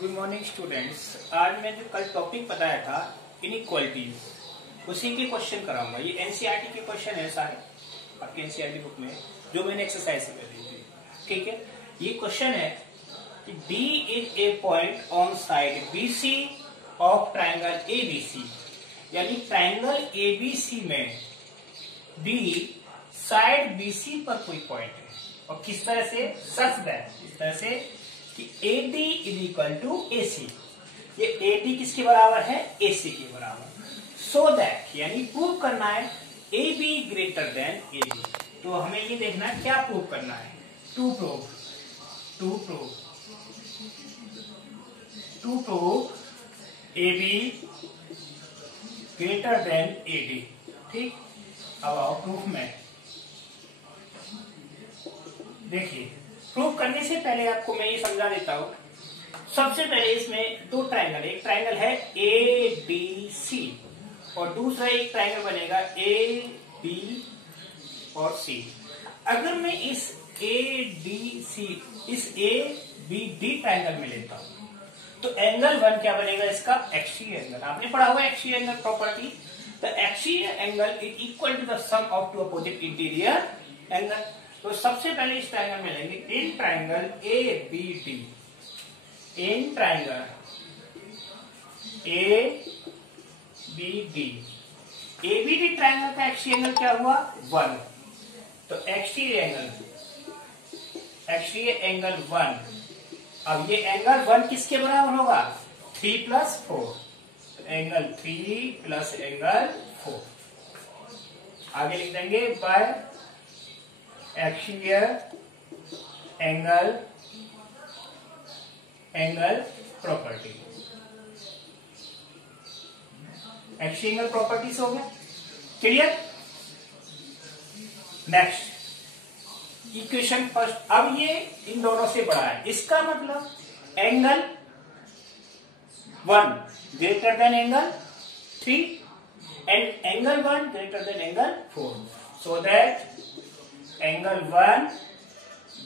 Good morning students. आज मैं जो कल टॉपिक बताया था इनइक्वालिटीज, उसी के क्वेश्चन कराऊंगा। ये एनसीईआरटी के क्वेश्चन है सारे, आपकी एनसीईआरटी बुक में जो मैंने एक्सरसाइज से कर दी थी। ठीक है, ये क्वेश्चन है कि D is a point on side BC of triangle ABC, यानी ट्राइंगल एबीसी में डी साइड बीसी पर कोई पॉइंट है। और किस तरह से? सच दैट, इस तरह से कि AD is equal to AC। ये AD किसके बराबर है? AC के बराबर। सो दैट, यानी प्रूव करना है AB ग्रेटर देन AD। तो हमें ये देखना है क्या प्रूव करना है। To prove AB greater than AD। ठीक, अब आओ प्रूफ में। देखिए, प्रूव करने से पहले आपको मैं ये समझा देता हूं। सबसे पहले इसमें दो ट्राइंगल, एक ट्राइंगल है ABC और दूसरा एक ट्राइंगल बनेगा AB और C। अगर मैं इस ADC इस ABD ट्राइंगल में लेता हूं तो एंगल वन क्या बनेगा इसका? Axial angle. आपने पढ़ा हुआ axial angle property. The axial angle is equal to the sum of two opposite interior angle. तो सबसे पहले इस ट्राइंगल में लेंगे in triangle ABD, in triangle ABD triangle का एक्सियल एंगल क्या हुआ? 1। तो एक्सियल एंगल 1। अब ये एंगल 1 किसके बराबर होगा? 3 + 4। तो एंगल 3 प्लस एंगल 4। आगे लिख देंगे by axial angle property. Axial angle properties हो गया, क्लियर। Next equation first. अब ये इन दोनों से बड़ा है, इसका मतलब angle 1 greater than angle 3 and angle 1 greater than angle 4। So that angle 1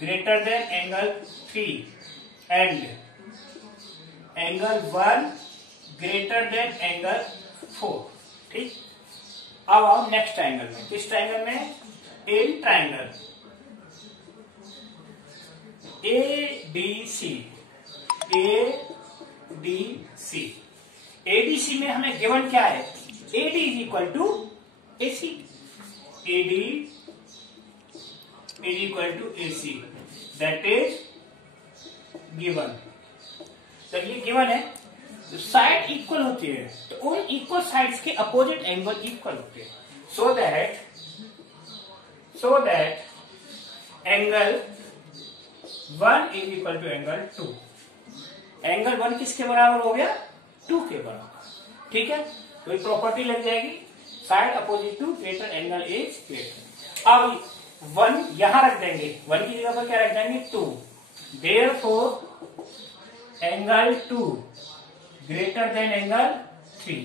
greater than angle 3 and angle 1 greater than angle 4। ठीक, अब आओ नेक्स्ट ट्राइंगल में। किस ट्राइंगल में? इन ट्राइंगल ADC में हमें गिवन क्या है? AD is equal to AC। AD is equal to AC, that is given। जब ये गिवन है तो साइड इक्वल होती है, तो उन इक्वल साइड्स के अपोजिट एंगल इक्वल होते हैं। So that angle 1 is equal to angle 2। Angle 1 किसके बराबर हो गया? 2 के बराबर। ठीक है, तो ये प्रॉपर्टी लग जाएगी side opposite to greater angle is greater. अब 1 यहां रख देंगे, 1 की जगह पर क्या रख देंगे? 2। Therefore angle 2 greater than angle 3,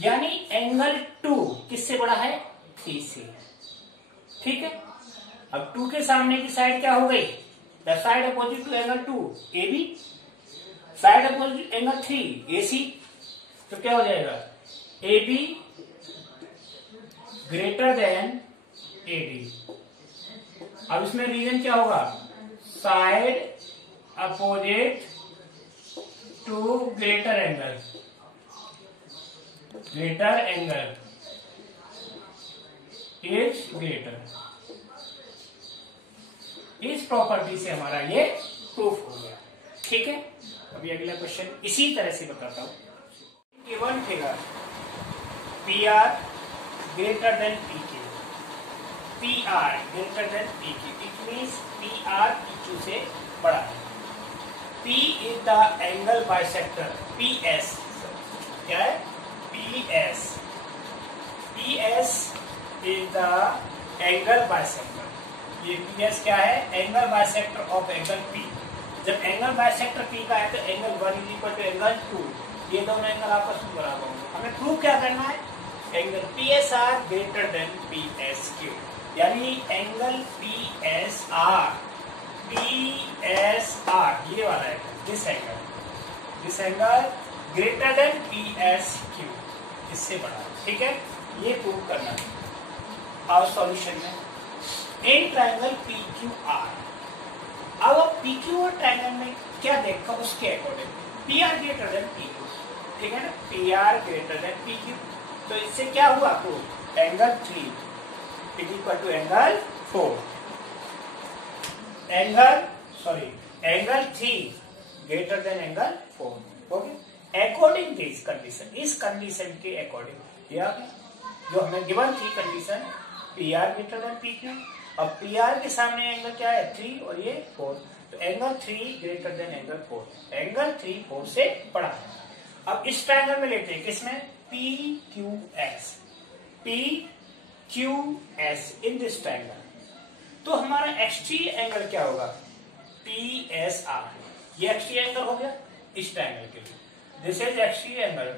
यानी एंगल 2 किससे बड़ा है? 3 से। ठीक है, अब 2 के सामने की साइड क्या हो गई? The side opposite to angle 2 AB, side opposite angle 3 AC। तो क्या हो जाएगा? AB greater than AD। अब इसमें रीजन क्या होगा? Side opposite to greater angle is greater. इस प्रॉपर्टी से हमारा ये प्रूफ हो गया। ठीक है, अभी अगला क्वेश्चन इसी तरह से बताता हूं। Given figure PR greater than PQ, PR greater than PQ, it means PR PQ से बड़ा है। P is the angle bisector, PS क्या है? PS is the angle bisector. ये PS क्या है? Angle bisector of angle P। जब angle bisector P का है तो angle 1 is equal to angle 2, ये दोनों एंगल आपस में बराबर होंगे। हमें प्रूव क्या करना है? Angle PSR greater than PSQ, यानी एंगल PSR ये वाला है, this angle this angle greater than PSQ, इससे बड़ा, ठीक है, ये प्रूव करना है। और सॉल्यूशन में इन ट्राइंगल PQR, अब PQ और ट्राइंगल में क्या देखा उसके according PR greater than PQ, ठीक है ना, PR ग्रेटर देन PQ, तो इससे क्या हुआ prove, angle 3 is equal to angle 4, angle 3 greater than angle 4, okay, according this condition, इस कंडीशन के अकॉर्डिंग यह जो हमें गिवन थी condition PR greater than PQ, अब PR के सामने एंगल क्या है 3 और ये 4, तो angle 3 greater than angle 4, angle 3 4 से बड़ा है। अब इस ट्रायंगल में लेते हैं किसमें, PQS इन दिस ट्रायंगल, तो हमारा XT एंगल क्या होगा, PSR, ये XT एंगल हो गया इस ट्रायंगल के लिए, this is XT angle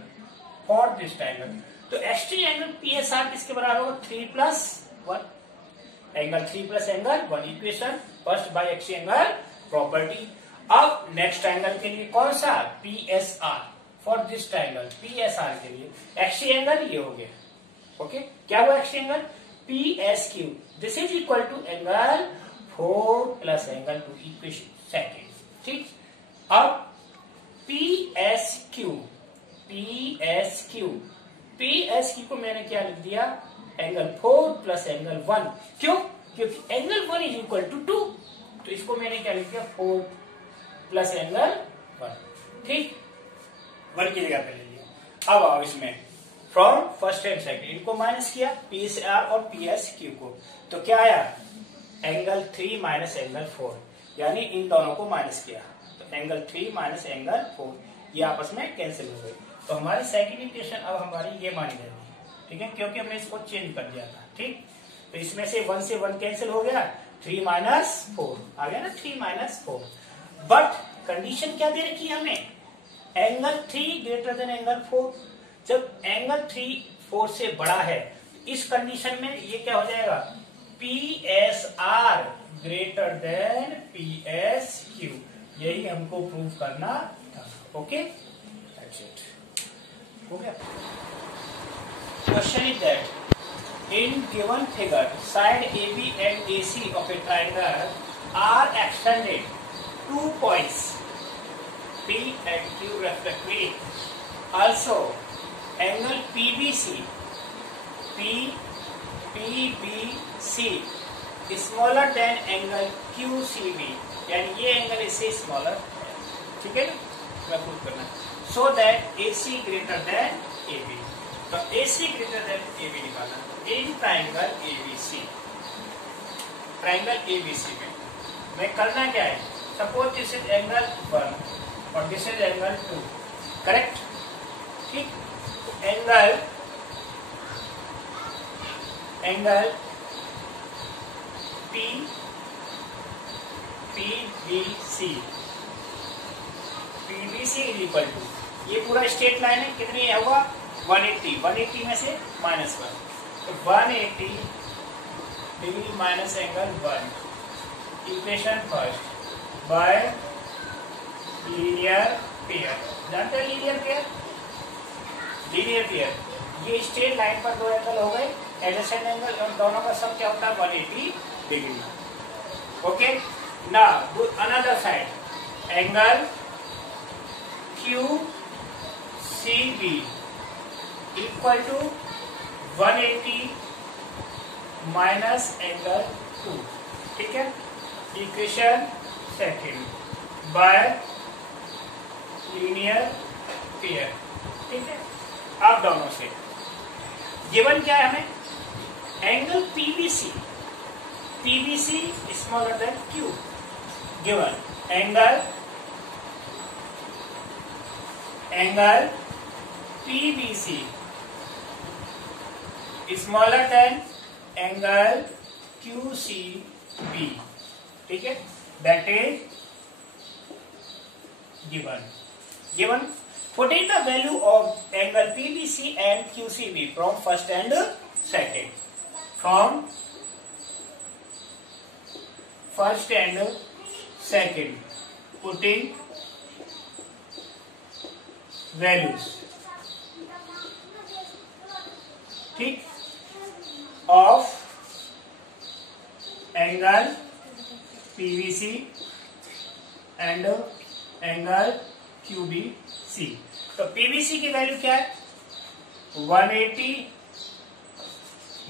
for this triangle, तो XT एंगल PSR किसके बराबर होगा, 3 + 1, angle 3 + angle 1, equation first by XT angle property. अब नेक्स्ट ट्रायंगल के लिए कौन सा, PSR for this triangle, PSR के लिए XT एंगल ये हो गया, ओके, क्या हुआ XT angle, PSQ, this is equal to angle 4 + angle 2, equation second, ठीक। अब PSQ को मैंने क्या लिख दिया, एंगल 4 + एंगल 1, क्यों, क्योंकि एंगल 1 इज इक्वल टू 2, तो इसको मैंने क्या लिख दिया, 4 + एंगल 1, ठीक, 1 की जगह पे ले लिया। अब आओ इसमें फ्रॉम फर्स्ट एंड सेकंड, इनको माइनस किया PSR और PSQ को, तो क्या आया, एंगल 3 - एंगल 4, यानी इन दोनों को माइनस किया, तो एंगल 3 - एंगल 4 ये आपस में कैंसिल हो गई, तो हमारी सेकंड इक्वेशन अब हमारी ये मानी जाएगी, ठीक है, क्योंकि हमने इसको चेंज कर दिया था, ठीक, तो इसमें से 1 से 1 कैंसिल हो गया, 3 - 4 आ गया ना, 3 - 4, बट कंडीशन क्या दे रखी है हमें, एंगल 3 ग्रेटर देन एंगल 4, जब एंगल 3 4 से बड़ा है, इस कंडीशन में ये क्या हो जाएगा, PSR ग्रेटर देन PSQ, यही हमको प्रूव करना था, ओके, दैट्स इट, हो गया। Question is that in given figure side AB and AC of a triangle are extended 2 points P and Q respectively. Also angle PBC is smaller than angle QCB, यानी ये angle इससे smaller है, ठीक है ना, मैं प्रूव करना, so that AC greater than AB, तो AC ग्रेटर देन AB निकालना इन ट्राइंगल ABC में मैं करना क्या है, सपोज दिस इज एंगल 1 और दिस इज एंगल 2, करेक्ट, ठीक, angle PBC is equal to, ये पूरा स्ट्रेट लाइन है, कितनी है हुआ 180 में से -1, तो 180 degree minus angle 1, equation first by linear pair, जानते हैं लीनियर पेयर, ये स्ट्रेट लाइन पर दो एंगल हो गए, एडजेसेंट एंगल और दोनों का सम क्या होता है 180 degree, okay. Now another side angle QCB equal to 180 minus angle 2, ठीक है, equation second by linear pair, ठीक है। अब दोनों से गिवन क्या है हमें, angle PBC smaller than Q, given angle PBC smaller than angle QCB, ठीक है, that is given putting the value of angle PBC and QCB from first and second, from first and second, putting values, ठीक, of angle PVC and angle QBC. तो PVC की value क्या है? 180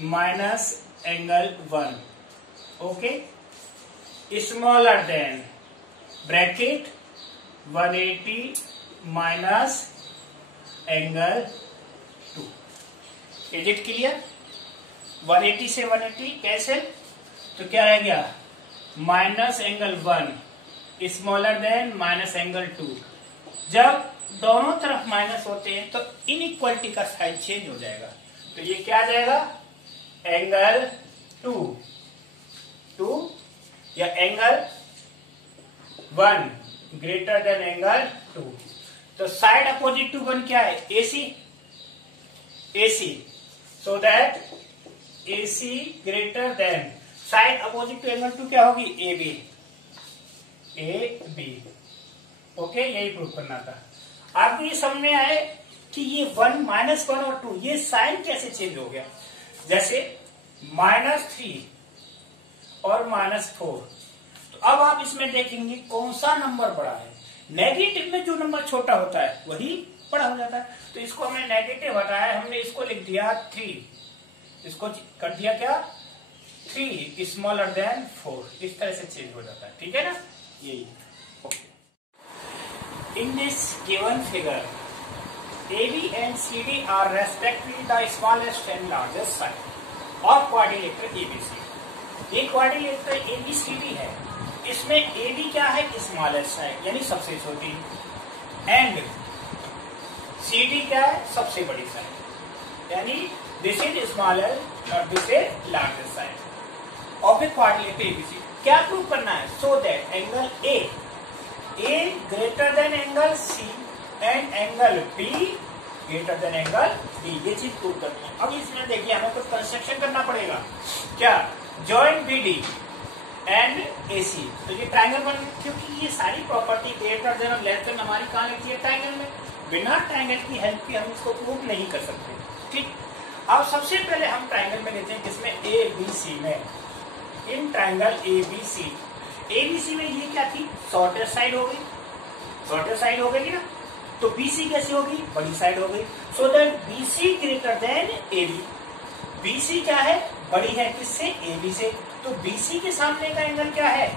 minus angle 1, okay, smaller than bracket 180 minus angle 2। Is it clear? 180 से 180 cancel, तो क्या रह गया? Minus angle 1 smaller than minus angle 2। जब दोनों तरफ माइनस होते हैं तो इनइक्वालिटी का साइन चेंज हो जाएगा। तो ये क्या आ जाएगा? एंगल 2 या एंगल 1 ग्रेटर देन एंगल 2। तो साइड अपोजिट टू 1 क्या है? AC, so that AC greater than side opposite to angle 2 क्या होगी? AB, ओके, यही प्रूव करना था। आपको ये समझ में आए कि ये 1 -1 और 2 ये साइन कैसे चेंज हो गया? जैसे -3 और -4, तो अब आप इसमें देखेंगे कौन सा नंबर बड़ा है। नेगेटिव में जो नंबर छोटा होता है वही बड़ा हो जाता है। तो इसको हमने नेगेटिव हटाया, हमने इसको लिख दिया 3, इसको कर दिया क्या? 3 स्मॉलर देन 4। इस तरह से चेंज हो जाता है, ठीक है ना? यही, okay. In this given figure, AB and CD are respectively the smallest and largest side of quadrilateral ABC. ये quadrilateral ABCD है, इसमें AB क्या है? स्मॉलेस्ट साइड यानी सबसे छोटी, एंड CD क्या है? सबसे बड़ी साइड, यानी दिस इज स्मॉलेस्ट और this is largest side of a quadrilateral ABC। क्या प्रूव करना है? सो that angle A greater than angle C and angle B greater than angle D, ये चीज प्रूव करनी है। अब इसमें देखिए हमें कुछ कंस्ट्रक्शन करना पड़ेगा। क्या? Joint BD and AC। तो ये ट्रायंगल बन, क्योंकि ये सारी प्रॉपर्टी ग्रेटर देन और लेस देन हमारी कहाँ लगती है? ट्रायंगल में। बिना ट्रायंगल की हेल्प के हम इसको प्रूव नहीं कर सकते, ठीक। अब सबसे पहले हम ट्रायंगल में लेते हैं, किसमें? ABC में। इन ट्रायंगल ABC में ये क्या थी? शॉर्टेस्ट साइड हो गई, शॉर्टेस्ट साइड हो गई ना, तो BC कैसी होगी? बड़ी साइड हो गई। So that BC greater than AB। BC क्या है? बड़ी है किससे? AB से। तो BC के सामने का एंगल क्या है?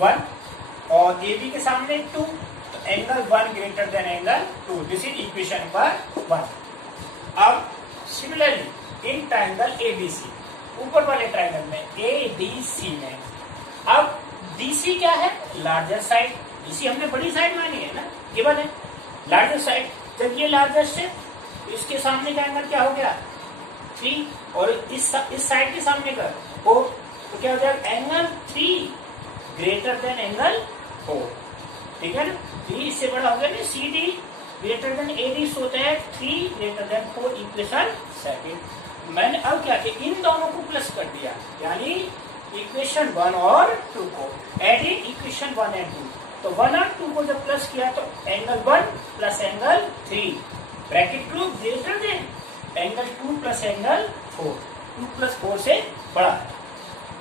1 और AB के सामने 2, तो angle 1 greater than angle 2। This is equation number 1। अब सिमिलरली इन ट्रायंगल ABC, ऊपर वाले ट्रायंगल में ADC में, अब DC क्या है? Largest side. DC हमने बड़ी साइड मानी है ना, गिवन है लार्जेस्ट साइड। जब ये लार्जेस्ट है, इसके सामने का एंगल क्या हो गया? 3, और इस साइड के सामने का 4, तो क्या हो जाएगा? एंगल 3 ग्रेटर देन एंगल 4, ठीक है ना? 3 इससे बड़ा हो गया ना, CD greater than AD, so that 3 greater then 4, equation second. मैंने अब क्या किया? इन दोनों को प्लस कर दिया, यानी इक्वेशन 1 और 2 को एडिंग इक्वेशन 1 एंड 2। तो 1 और 2 को जब प्लस किया तो angle 1 plus angle 3 bracket 2 greater than angle 2 plus angle 4। 2 plus 4 से बड़ा है।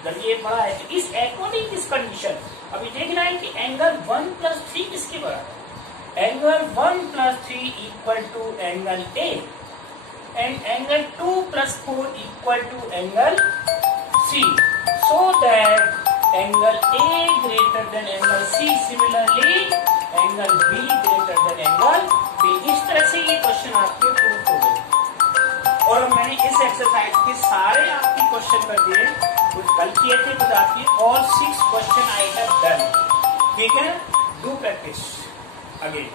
जब ये बड़ा है तो इस अकॉर्डिंग दिस कंडीशन अभी देखना है कि एंगल 1 प्लस 3 किसके बराबर है? Angle 1 plus 3 equal to angle A and angle 2 plus 4 equal to angle C, so that angle A greater than angle C, similarly angle B greater than angle B। इस तरह से ये क्वेश्चन आपके proof हो गए। और मैंने इस एक्सरसाइज के सारे आपके क्वेश्चन कर दिए, कुछ कल किए थे, कुछ आपके all 6 question I have done, ठीक है? Do practice again.